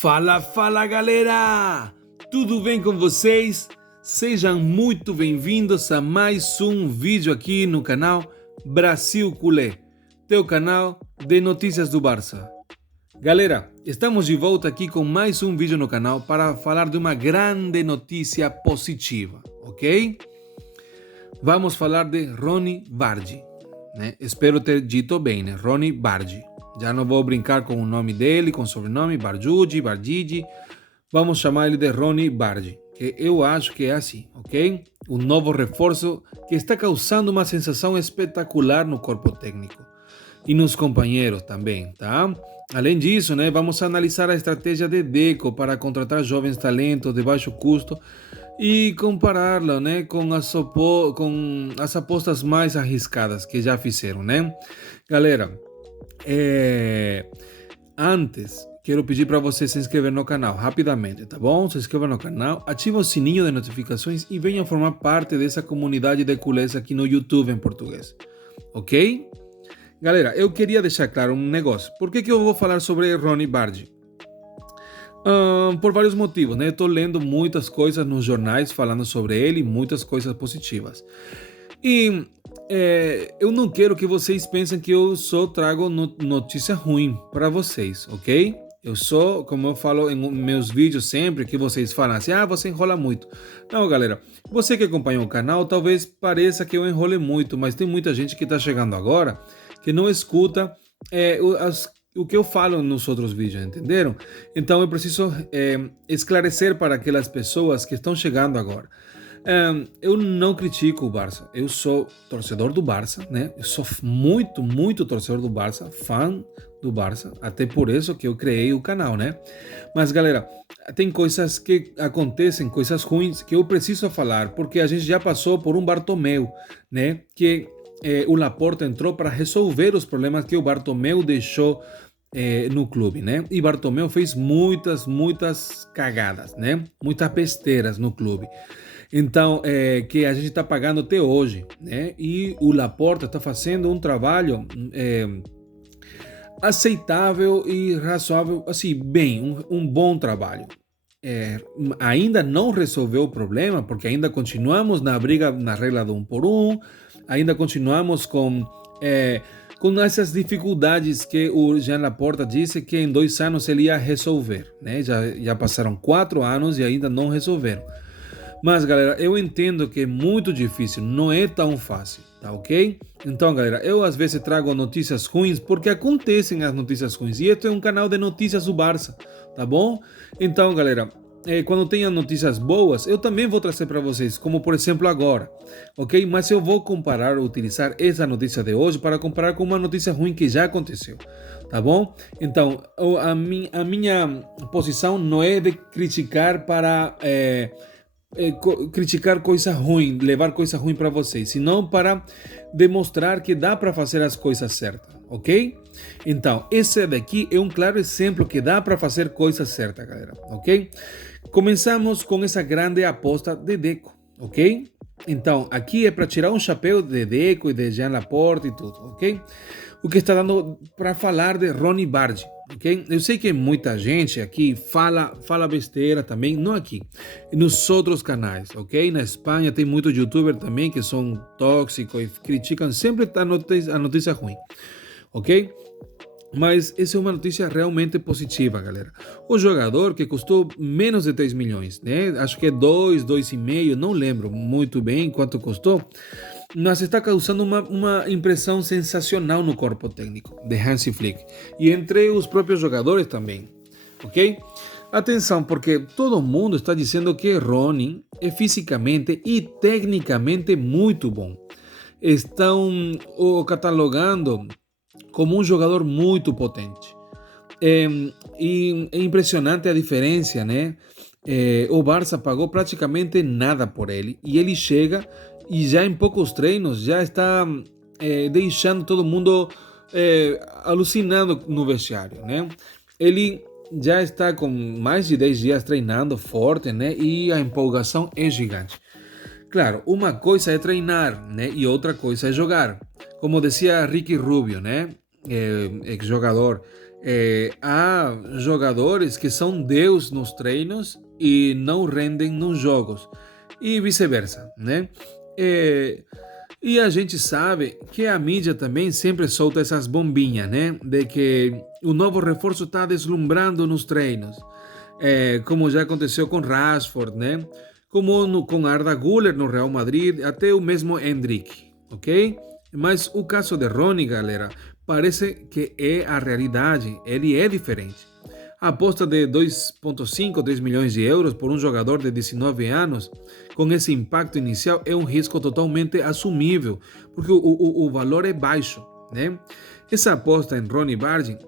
Fala, fala galera! Tudo bem com vocês? Sejam muito bem-vindos a mais um vídeo aqui no canal Brasil Culé, teu canal de notícias do Barça. Galera, estamos de volta aqui com mais um vídeo no canal para falar de uma grande notícia positiva, ok? Vamos falar de Ronny Bardi, né? Espero ter dito bem, né? Ronny Bardi. Já não vou brincar com o nome dele, com o sobrenome, Bargiugi, Bardigi. Vamos chamar ele de Ronny Bardi, que eu acho que é assim, ok? Um novo reforço que está causando uma sensação espetacular no corpo técnico e nos companheiros também, tá? Além disso, né, vamos analisar a estratégia de Deco para contratar jovens talentos de baixo custo e compará-la, né, com as apostas mais arriscadas que já fizeram, né? Galera, antes, quero pedir para você se inscrever no canal rapidamente, tá bom? Se inscreva no canal, ative o sininho de notificações e venha formar parte dessa comunidade de culés aqui no YouTube em português, ok? Galera, eu queria deixar claro um negócio. Por que eu vou falar sobre Ronny Bardi? Por vários motivos, né? Eu tô lendo muitas coisas nos jornais falando sobre ele, muitas coisas positivas. E eu não quero que vocês pensem que eu só trago notícia ruim para vocês, ok? Eu sou, como eu falo em meus vídeos sempre, que vocês falam assim, você enrola muito. Não, galera, você que acompanha o canal, talvez pareça que eu enrole muito, mas tem muita gente que está chegando agora que não escuta o que eu falo nos outros vídeos, entenderam? Então eu preciso esclarecer para aquelas pessoas que estão chegando agora. Eu não critico o Barça, eu sou torcedor do Barça, né? Eu sou muito, muito torcedor do Barça, fã do Barça, até por isso que eu criei o canal, né? Mas galera, tem coisas que acontecem, coisas ruins que eu preciso falar, porque a gente já passou por um Bartomeu, né? Que o Laporta entrou para resolver os problemas que o Bartomeu deixou no clube, né? E Bartomeu fez muitas cagadas, né? Muitas besteiras no clube. Então, que a gente está pagando até hoje, né? E o Laporta está fazendo um trabalho aceitável e razoável, assim, bem, um bom trabalho. Ainda não resolveu o problema, porque ainda continuamos na briga na regra do 1 por 1, ainda continuamos com essas dificuldades que o Jean Laporta disse que em 2 anos ele ia resolver, né? Já passaram 4 anos e ainda não resolveram. Mas, galera, eu entendo que é muito difícil, não é tão fácil, tá ok? Então, galera, eu às vezes trago notícias ruins porque acontecem as notícias ruins. E este é um canal de notícias do Barça, tá bom? Então, galera, quando tenha notícias boas, eu também vou trazer para vocês, como por exemplo agora, ok? Mas eu vou comparar, utilizar essa notícia de hoje para comparar com uma notícia ruim que já aconteceu, tá bom? Então, a minha posição não é de criticar para criticar coisa ruim, levar coisa ruim para vocês, senão para demonstrar que dá para fazer as coisas certas, ok? Então, esse daqui é um claro exemplo que dá para fazer coisas certas, galera, ok? Começamos com essa grande aposta de Deco, ok? Então, aqui é para tirar um chapéu de Deco e de Jean Laporte e tudo, ok? O que está dando para falar de Ronny Bardi, ok? Eu sei que muita gente aqui fala besteira também, não aqui, nos outros canais, ok? Na Espanha tem muitos youtubers também que são tóxicos e criticam sempre a notícia ruim, ok? Mas essa é uma notícia realmente positiva, galera. O jogador que custou menos de 3 milhões, né? Acho que é 2,5, não lembro muito bem quanto custou, mas está causando uma impressão sensacional no corpo técnico de Hansi Flick e entre os próprios jogadores também, ok? Atenção, porque todo mundo está dizendo que Ronny é fisicamente e tecnicamente muito bom. Estão o catalogando como um jogador muito potente. E é impressionante a diferença, né? O Barça pagou praticamente nada por ele e ele chega e já em poucos treinos já está deixando todo mundo alucinando no vestiário, né? Ele já está com mais de 10 dias treinando forte, né? E a empolgação é gigante. Claro, uma coisa é treinar, né? E outra coisa é jogar. Como dizia Ricky Rubio, né? Ex-jogador Há jogadores que são Deus nos treinos e não rendem nos jogos, e vice-versa, né? É, e a gente sabe que a mídia também sempre solta essas bombinhas, né? De que o novo reforço está deslumbrando nos treinos, como já aconteceu com Rashford, né? Como com Arda Güler no Real Madrid, até o mesmo Endrick, ok? Mas o caso de Rony, galera, parece que é a realidade, ele é diferente. A aposta de 2,5, 3 milhões de euros por um jogador de 19 anos, com esse impacto inicial, é um risco totalmente assumível, porque o valor é baixo, né? Essa aposta em Ronnie Bardi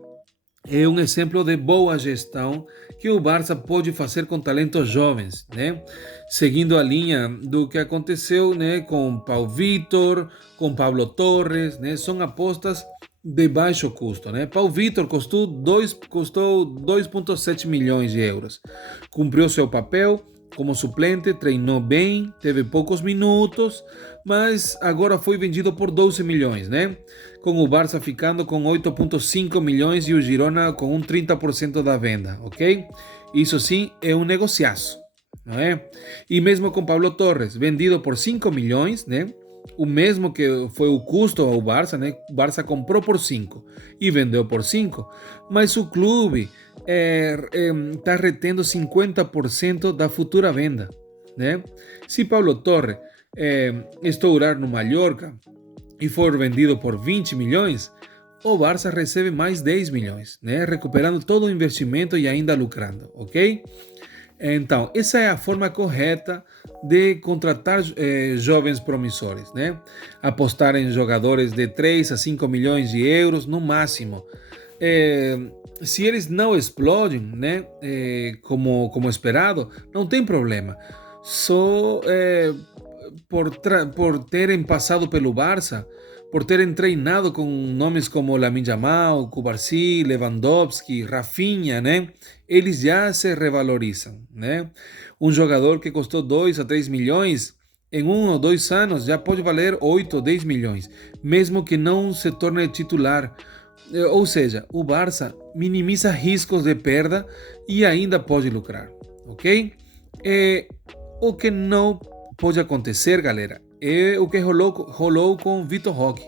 é um exemplo de boa gestão que o Barça pode fazer com talentos jovens, né? Seguindo a linha do que aconteceu, né, com Pau Vitor, com Pablo Torres, né? São apostas de baixo custo, né? Pau Vitor custou 2,7 milhões de euros. Cumpriu seu papel como suplente, treinou bem, teve poucos minutos, mas agora foi vendido por 12 milhões, né? Com o Barça ficando com 8,5 milhões e o Girona com um 30% da venda, ok? Isso sim é um negociaço, não é? E mesmo com Pablo Torres, vendido por 5 milhões, né? O mesmo que foi o custo ao Barça, né? O Barça comprou por 5 e vendeu por 5, mas o clube está retendo 50% da futura venda, né? Se Pablo Torres estourar no Mallorca e for vendido por 20 milhões, o Barça recebe mais 10 milhões, né? Recuperando todo o investimento e ainda lucrando, ok? Então, essa é a forma correta de contratar jovens promissores, né? Apostar em jogadores de 3 a 5 milhões de euros no máximo. Se eles não explodem, né, como esperado, não tem problema. Só por terem passado pelo Barça, por terem treinado com nomes como Lamine Yamal, Cubarsí, Lewandowski, Rafinha, né? Eles já se revalorizam, né? Um jogador que custou 2 a 3 milhões, em 1 ou 2 anos já pode valer 8 ou 10 milhões, mesmo que não se torne titular. Ou seja, o Barça minimiza riscos de perda e ainda pode lucrar, ok? O que não pode acontecer, galera, é o que rolou com Vitor Roque,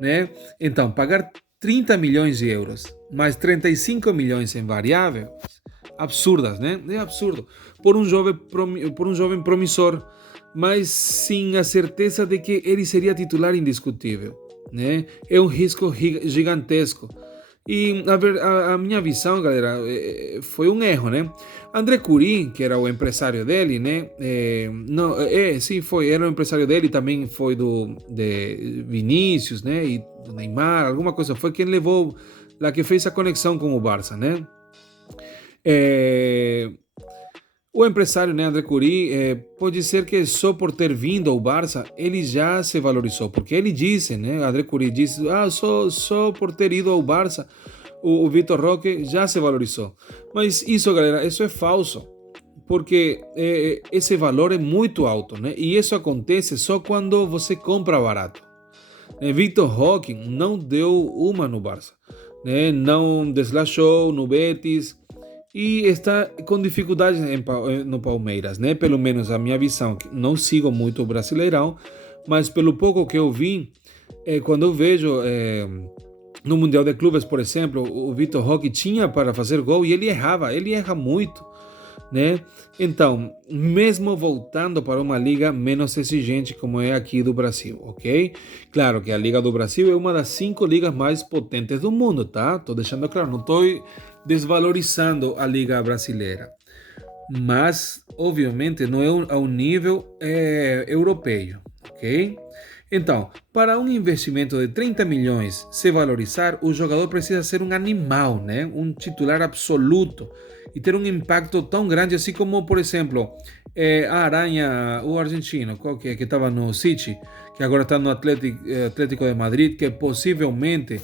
né? Então, pagar 30 milhões de euros mais 35 milhões em variáveis, absurdas, né? É absurdo. Por um jovem promissor, mas sem a certeza de que ele seria titular indiscutível, né? É um risco gigantesco. E a minha visão, galera, foi um erro, né? André Cury, que era o empresário dele, né? Não, sim, era o empresário dele, também foi de Vinícius, né? E do Neymar, alguma coisa. Foi quem levou, lá que fez a conexão com o Barça, né? É, o empresário, né, André Cury, pode ser que só por ter vindo ao Barça, ele já se valorizou, porque ele disse, né, André Cury disse, só por ter ido ao Barça, o Vitor Roque já se valorizou. Mas isso, galera, isso é falso, porque esse valor é muito alto, né, e isso acontece só quando você compra barato. Vitor Roque não deu uma no Barça, né, não deslachou no Betis, e está com dificuldades no Palmeiras, né? Pelo menos a minha visão, não sigo muito o Brasileirão, mas pelo pouco que eu vi, quando eu vejo no Mundial de Clubes, por exemplo, o Vitor Roque tinha para fazer gol e ele erra muito, né? Então, mesmo voltando para uma liga menos exigente como é aqui do Brasil, ok? Claro que a Liga do Brasil é uma das 5 ligas mais potentes do mundo, tá? Tô deixando claro, não estou desvalorizando a Liga Brasileira, mas obviamente não é ao nível europeu, ok? Então, para um investimento de 30 milhões se valorizar, o jogador precisa ser um animal, né? Um titular absoluto e ter um impacto tão grande, assim como, por exemplo, a Aranha, o argentino, qual que estava no City, que agora está no Atlético de Madrid, que possivelmente,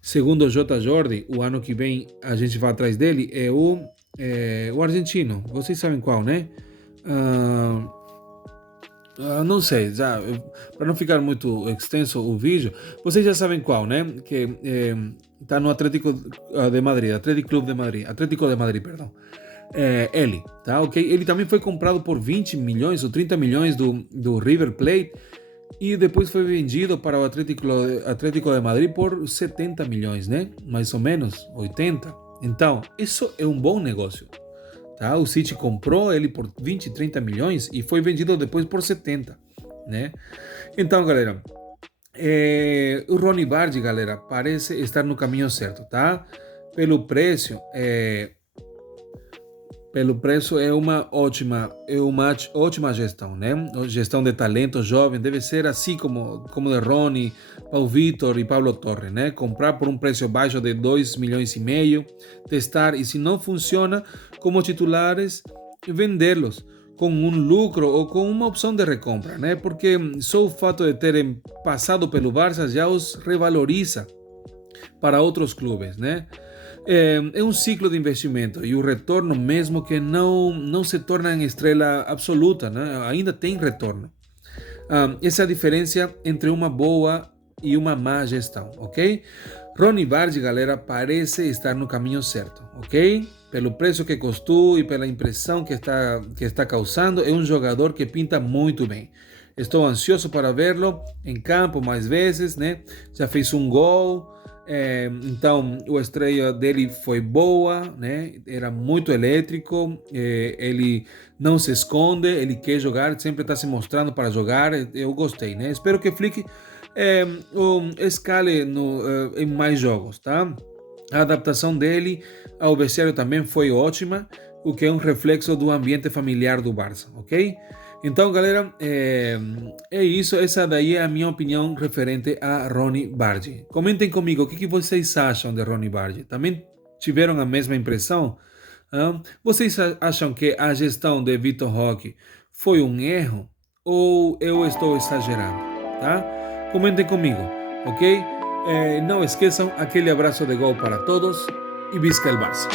segundo o J. Jordi, o ano que vem a gente vai atrás dele, é o argentino. Vocês sabem qual, né? Não sei, para não ficar muito extenso o vídeo, vocês já sabem qual, né? Que está no Atlético de Madrid, Atlético de Madrid, perdão. Ele, tá, ok? Ele também foi comprado por 20 milhões ou 30 milhões do River Plate e depois foi vendido para o Atlético de Madrid por 70 milhões, né? Mais ou menos, 80. Então, isso é um bom negócio, tá? O City comprou ele por 20, 30 milhões e foi vendido depois por 70, né? Então, galera, o Ronnie Bardi, galera, parece estar no caminho certo, tá? Pelo preço, é uma ótima gestão, né? Gestão de talento jovem deve ser assim como de Rony, Paulo Vitor e Pablo Torre, né? Comprar por um preço baixo de 2 milhões e meio, testar e se não funciona, como titulares, vendê-los com um lucro ou com uma opção de recompra, né? Porque só o fato de terem passado pelo Barça já os revaloriza para outros clubes, né? É um ciclo de investimento e o retorno, mesmo que não se torna em estrela absoluta, né? Ainda tem retorno. Essa é a diferença entre uma boa e uma má gestão, ok? Ronnie Bardi, galera, parece estar no caminho certo, ok? Pelo preço que custou e pela impressão que está causando, é um jogador que pinta muito bem. Estou ansioso para vê-lo em campo mais vezes, né? Já fez um gol. Então, a estreia dele foi boa, né? Era muito elétrico. Ele não se esconde, ele quer jogar, sempre está se mostrando para jogar. Eu gostei, né? Espero que Flick escale em mais jogos, tá? A adaptação dele ao vestiário também foi ótima, o que é um reflexo do ambiente familiar do Barça, ok? Então, galera, é isso. Essa daí é a minha opinião referente a Ronnie Bardi. Comentem comigo o que vocês acham de Ronnie Bardi. Também tiveram a mesma impressão? Vocês acham que a gestão de Vitor Roque foi um erro ou eu estou exagerando? Tá? Comentem comigo, ok? Não esqueçam aquele abraço de gol para todos e visca el Barça.